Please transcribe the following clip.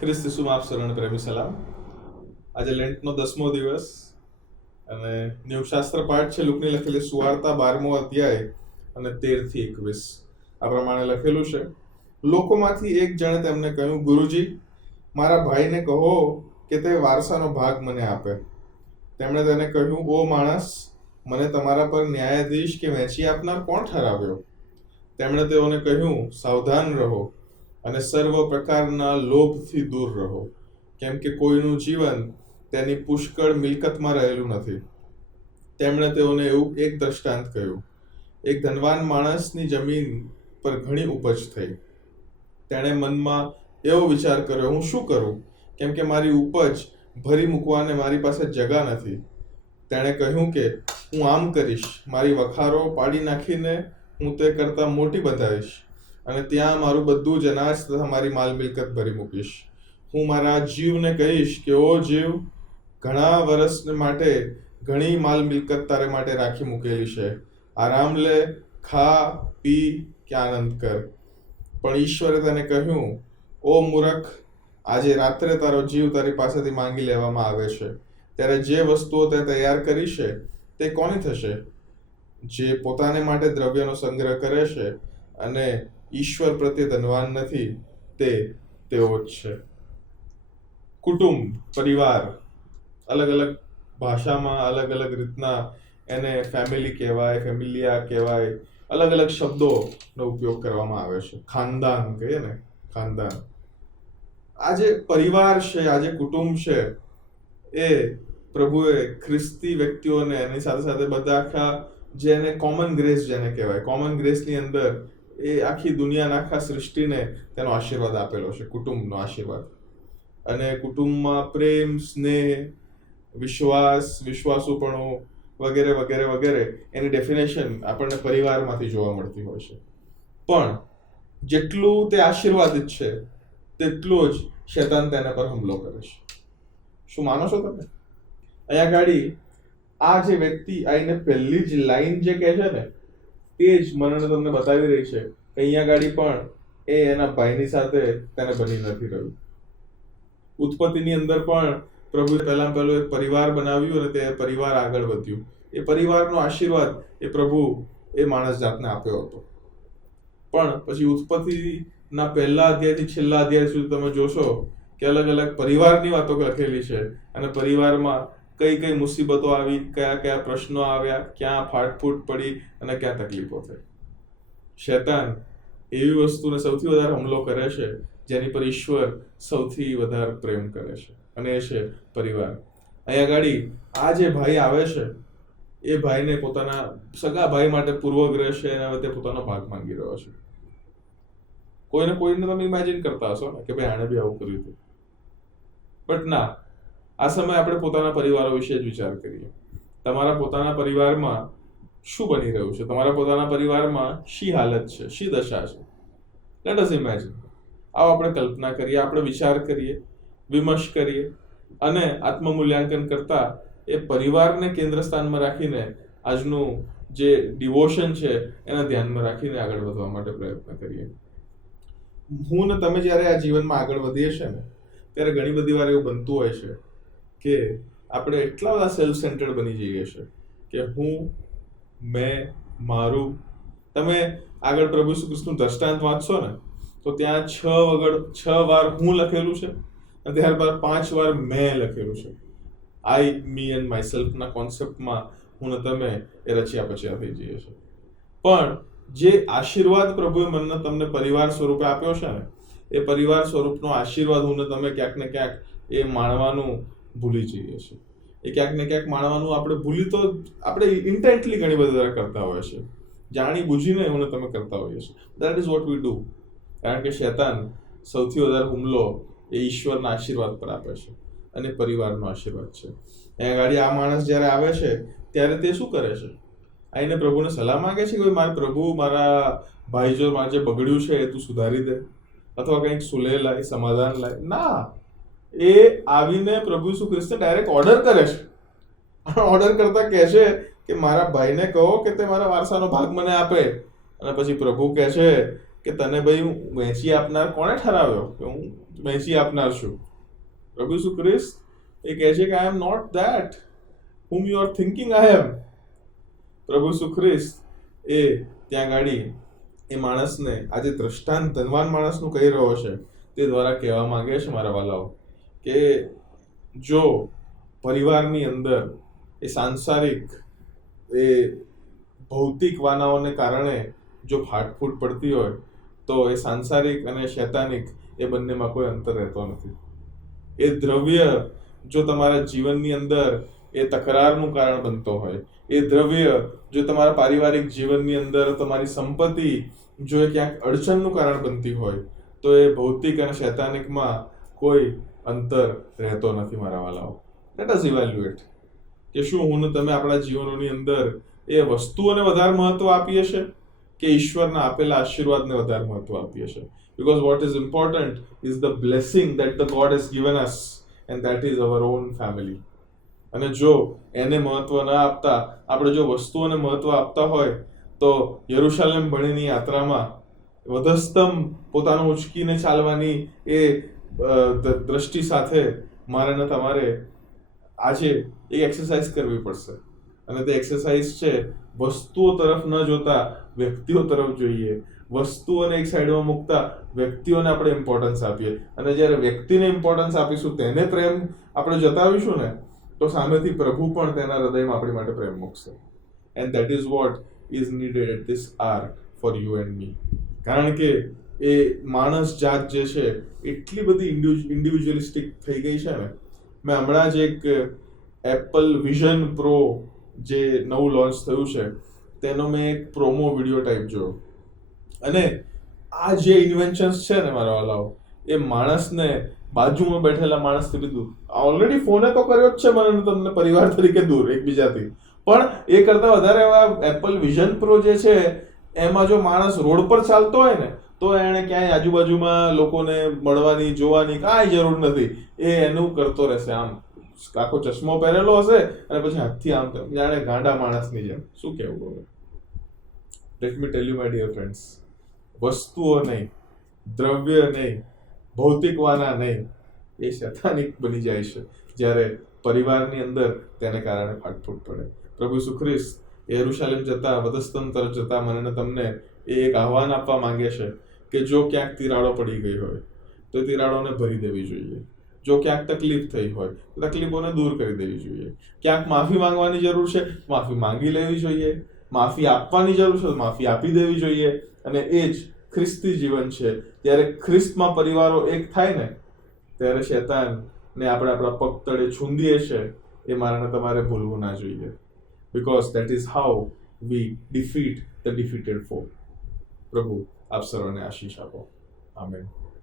ખ્રિસ્ત ઈસુમાં આપ સર્વને પ્રેમી સલામ. આજે લેન્ટનો 10મો દિવસ અને ન્યૂશાસ્ત્ર પાઠ છે લુકની લખેલી સુવાર્તા 12મો અધ્યાય અને 13 થી 21 આ પ્રમાણે લખેલું છે. લોકોમાંથી એક જણે તેમને કહ્યું, ગુરુજી, મારા ભાઈને કહો કે તે વારસાનો ભાગ મને આપે. તેમણે તેને કહ્યું, ઓ માણસ, મને તમારા પર ન્યાયાધીશ કે વહેંચી આપનાર કોણ ઠરાવ્યો? તેમણે તેઓને કહ્યું, સાવધાન રહો અને સર્વ પ્રકારના લોભથી દૂર રહો, કેમ કે કોઈનું જીવન તેની પુષ્કળ મિલકતમાં રહેલું નથી. તેમણે તેઓને એવું એક દ્રષ્ટાંત કહ્યું. એક ધનવાન માણસની જમીન પર ઘણી ઉપજ થઈ. તેણે મનમાં એવો વિચાર કર્યો, હું શું કરું, કેમ કે મારી ઉપજ ભરી મૂકવાને મારી પાસે જગા નથી. તેણે કહ્યું કે હું આમ કરીશ, મારી વખારો પાડી નાખીને હું તે કરતાં મોટી બંધાવીશ અને ત્યાં મારું બધું જ અનાજ તથા મારી માલ મિલકત ભરી મૂકીશ. હું મારા જીવને કહીશ કે ઓ જીવ, ઘણા વર્ષ માટે ઘણી માલ મિલકત તારે માટે રાખી મૂકેલી છે. આરામ લે, ખા, પી કે આનંદ કર. પણ ઈશ્વરે તેને કહ્યું, ઓ મૂર્ખ, આજે રાત્રે તારો જીવ તારી પાસેથી માંગી લેવામાં આવે છે. ત્યારે જે વસ્તુઓ તે તૈયાર કરી છે તે કોની થશે? જે પોતાને માટે દ્રવ્યનો સંગ્રહ કરે છે અને ઈશ્વર પ્રત્યે ધનવાન નથી, તેઓ જ છે. કુટુંબ, પરિવાર, અલગ અલગ ભાષામાં અલગ અલગ રીતના એને ફેમિલી કહેવાય, ફેમિલિયા કહેવાય, અલગ અલગ શબ્દોનો ઉપયોગ કરવામાં આવે છે. ખાનદાન કહીએ ને, ખાનદાન. આ જે પરિવાર છે, આ જે કુટુંબ છે, એ પ્રભુએ ખ્રિસ્તી વ્યક્તિઓને એની સાથે સાથે બધા આખા જેને કોમન ગ્રેસ જેને કહેવાય, કોમન ગ્રેસની અંદર એ આખી દુનિયાના આખા સૃષ્ટિને તેનો આશીર્વાદ આપેલો છે, કુટુંબનો આશીર્વાદ. અને કુટુંબમાં પ્રેમ, સ્નેહ, વિશ્વાસ, વિશ્વાસુપણું વગેરે વગેરે વગેરે એની ડેફિનેશન આપણને પરિવારમાંથી જોવા મળતી હોય છે. પણ જેટલું તે આશીર્વાદિત છે તેટલું જ શૈતાન તેના પર હુમલો કરે છે. શું માનો છો તમે? અહીંયા ગાડી આ જે વ્યક્તિ આઈને પહેલી જ લાઈન જે કહે છે ને, તે જ મને તમને બતાવી રહી છે કે અહીંયા ગાડી પણ એ એના ભાઈની સાથે તેને બની નથી રહ્યું. ઉત્પત્તિની અંદર પણ પ્રભુએ પહેલું એક પરિવાર બનાવ્યું અને તે પરિવાર આગળ વધ્યું. એ પરિવારનો આશીર્વાદ એ પ્રભુ એ માણસ જાતને આપ્યો હતો. પણ પછી ઉત્પત્તિના પહેલા અધ્યાયથી છેલ્લા અધ્યાય સુધી તમે જોશો કે અલગ અલગ પરિવારની વાતો લખેલી છે અને પરિવારમાં કઈ કઈ મુસીબતો આવી, કયા કયા પ્રશ્નો આવ્યા, ક્યાં ફાટફૂટ પડી અને ક્યાં તકલીફો થઈ. શૈતાન એવી વસ્તુને સૌથી વધારે હુમલો કરે છે જેની પર ઈશ્વર સૌથી વધારે પ્રેમ કરે છે, અને એ છે પરિવાર. અહીંયા ગાડી આ જે ભાઈ આવે છે એ ભાઈને પોતાના સગા ભાઈ માટે પૂર્વગ્રહ છે અને હવે તે પોતાનો ભાગ માંગી રહ્યો છે. કોઈને તમે ઇમેજિન કરતા હશો ને કે ભાઈ આણે બી આવું કર્યું હતું. બટ ના, આ સમયે આપણે પોતાના પરિવારો વિશે જ વિચાર કરીએ. તમારા પોતાના પરિવારમાં શું બની રહ્યું છે? તમારા પોતાના પરિવારમાં શી હાલત છે, શી દશા છે? Let us imagine. આવો આપણે કલ્પના કરીએ, આપણે વિચાર કરીએ, વિમર્શ કરીએ અને આત્મમૂલ્યાંકન કરતા એ પરિવારને કેન્દ્ર સ્થાનમાં રાખીને આજનું જે ડિવોશન છે એને ધ્યાનમાં રાખીને આગળ વધવા માટે પ્રયત્ન કરીએ. હું ને તમે જ્યારે આ જીવનમાં આગળ વધીએ છીએ ને, ત્યારે ઘણી બધી વાર એવું બનતું હોય છે કે આપણે એટલા બધા સેલ્ફ સેન્ટર્ડ બની જઈએ છીએ કે હું, મેં, મારું. તમે આગળ પ્રભુ ઈસુ ખ્રિસ્તનું દ્રષ્ટાંત વાંચશો ને તો ત્યાં 6 વાર હું લખેલું છે અને ત્યારબાદ 5 વાર મેં લખેલું છે. આઈ, મી એન્ડ માયસેલ્ફના કોન્સેપ્ટમાં હું ને તમે એ રચ્યા પચ્યા થઈ જઈએ છીએ. પણ જે આશીર્વાદ પ્રભુએ મને તમને પરિવાર સ્વરૂપે આપ્યો છે ને, એ પરિવાર સ્વરૂપનો આશીર્વાદ હું ને તમે ક્યાંક ને ક્યાંક એ માણવાનું ભૂલી જઈએ છીએ. એ ક્યાંક ને ક્યાંક માણવાનું આપણે ઇન્ટેન્ટલી ઘણી બધી કરતા હોય છે, જાણી બુજીને એવું તમે કરતા હોઈએ છીએ. That is what we do. કારણ કે શૈતાન સૌથી વધારે હુમલો એ ઈશ્વરના આશીર્વાદ પર આપે છે અને પરિવારનો આશીર્વાદ છે. અહીંયા ગાડી આ માણસ જ્યારે આવે છે ત્યારે તે શું કરે છે? આઈને પ્રભુને સલાહ માંગે છે કે મારા પ્રભુ, મારા ભાઈ જો મારે જે બગડ્યું છે એ તું સુધારી દે, અથવા કંઈક સુલેહ લાય, સમાધાન લાય. ના, એ આવીને પ્રભુ ઈસુ ખ્રિસ્ત ડાયરેક્ટ ઓર્ડર કરે છે. ઓર્ડર કરતા કહે છે કે મારા ભાઈને કહો કે તે મારા વારસાનો ભાગ મને આપે. અને પછી પ્રભુ કહે છે કે તને ભાઈ હું વહેંચી આપનાર કોણે ઠરાવ્યો? કે હું વહેંચી આપનાર છું. પ્રભુ ઈસુ ખ્રિસ્ત એ કહે છે કે I am not that whom you are thinking I am. પ્રભુ ઈસુ ખ્રિસ્ત એ ત્યાં ગાડી એ માણસને આજે દ્રષ્ટાંત ધનવાન માણસનું કહી રહ્યો છે તે દ્વારા કહેવા માંગે છે મારા વાલાઓ કે જો પરિવારની અંદર એ સાંસારિક એ ભૌતિક વાનાઓને કારણે જો ફાટફૂટ પડતી હોય તો એ સાંસારિક અને શૈતાનિક એ બંનેમાં કોઈ અંતર રહેતો નથી. એ દ્રવ્ય જો તમારા જીવનની અંદર એ તકરારનું કારણ બનતો હોય, એ દ્રવ્ય જો તમારા પારિવારિક જીવનની અંદર તમારી સંપત્તિ જો એ ક્યાંક અડચણનું કારણ બનતી હોય તો એ ભૌતિક અને શૈતાનિકમાં કોઈ અંતર રહેતો નથી મારા વાલાઓ. લેટ અસ ઇવેલ્યુએટ કે શું હું ને તમે આપણા જીવનોની અંદર એ વસ્તુઓને વધારે મહત્વ આપીએ છે કે ઈશ્વરના આપેલા આશીર્વાદને વધારે મહત્વ આપીએ છે? Because what is important is the blessing that the God has given us, and that is our own family. અને જો એને મહત્વ ન આપતા આપણે જો વસ્તુઓને મહત્વ આપતા હોય તો યરુશલેમ ભણીની યાત્રામાં વધસ્તંભ પોતાનું ઉચકીને ચાલવાની એ દ્રષ્ટિ સાથે મારે ને તમારે આજે એક એક્સરસાઇઝ કરવી પડશે. અને તે એક્સરસાઇઝ છે વસ્તુઓ તરફ ન જોતા વ્યક્તિઓ તરફ જોઈએ, વસ્તુઓને એક સાઈડમાં મૂકતા વ્યક્તિઓને આપણે ઇમ્પોર્ટન્સ આપીએ. અને જ્યારે વ્યક્તિને ઇમ્પોર્ટન્સ આપીશું, તેને પ્રેમ આપણે જતાવીશું ને, તો સામેથી પ્રભુ પણ તેના હૃદયમાં આપણી માટે પ્રેમ મૂકશે. And that is what is needed at this hour for you and me. કારણ કે એ માણસ જાત જે છે એટલી બધી ઇન્ડિવિજ્યુઅલિસ્ટિક થઈ ગઈ છે ને. મેં હમણાં જ એક એપલ વિઝન પ્રો જે નવું લોન્ચ થયું છે તેનો મેં એક પ્રોમો વિડીયો ટાઈપ જોયો. અને આ જે ઇન્વેન્શન્સ છે ને મારા વાલાઓ, એ માણસને બાજુમાં બેઠેલા માણસથી બી દૂર, ઓલરેડી ફોને તો કર્યો જ છે મને તમને પરિવાર તરીકે દૂર એકબીજાથી, પણ એ કરતા વધારે એપલ વિઝન પ્રો જે છે એમાં જો માણસ રોડ પર ચાલતો હોય ને તો એને ક્યાંય આજુબાજુમાં લોકોને મળવાની જોવાની કાંઈ જરૂર નથી. એ એનું કરતો રહેશે, આમ આખો ચશ્મો પહેરેલો હશે અને પછી હાથથી આમ જાણે ગાંડા માણસની જેમ. શું કહેવું હવે? Let me tell you my dear friends, વસ્તુઓ નહીં, દ્રવ્ય નહીં, ભૌતિકવાના નહીં, એ શૈતાનિક બની જાય છે જ્યારે પરિવારની અંદર તેને કારણે ફાટફૂટ પડે. પ્રભુ ઈસુ ખ્રિસ્ત યરુશલેમ જતા, વધસ્તંભ તરફ જતા મને તમને એ એક આહ્વાન આપવા માંગે છે કે જો ક્યાંક તિરાડો પડી ગઈ હોય તો તિરાડોને ભરી દેવી જોઈએ. જો ક્યાંક તકલીફ થઈ હોય તો તકલીફોને દૂર કરી દેવી જોઈએ. ક્યાંક માફી માંગવાની જરૂર છે, માફી માંગી લેવી જોઈએ. માફી આપવાની જરૂર છે તો માફી આપી દેવી જોઈએ. અને એ જ ખ્રિસ્તી જીવન છે. જ્યારે ખ્રિસ્તમાં પરિવારો એક થાય ને ત્યારે શૈતાનને આપણે આપણા પગ તળે છૂંદીએ છે એ મારાને તમારે ભૂલવું ના જોઈએ. Because that is how we defeat the defeated foe. પ્રભુ આપ સર્વને આશીષ આપો. આમેન.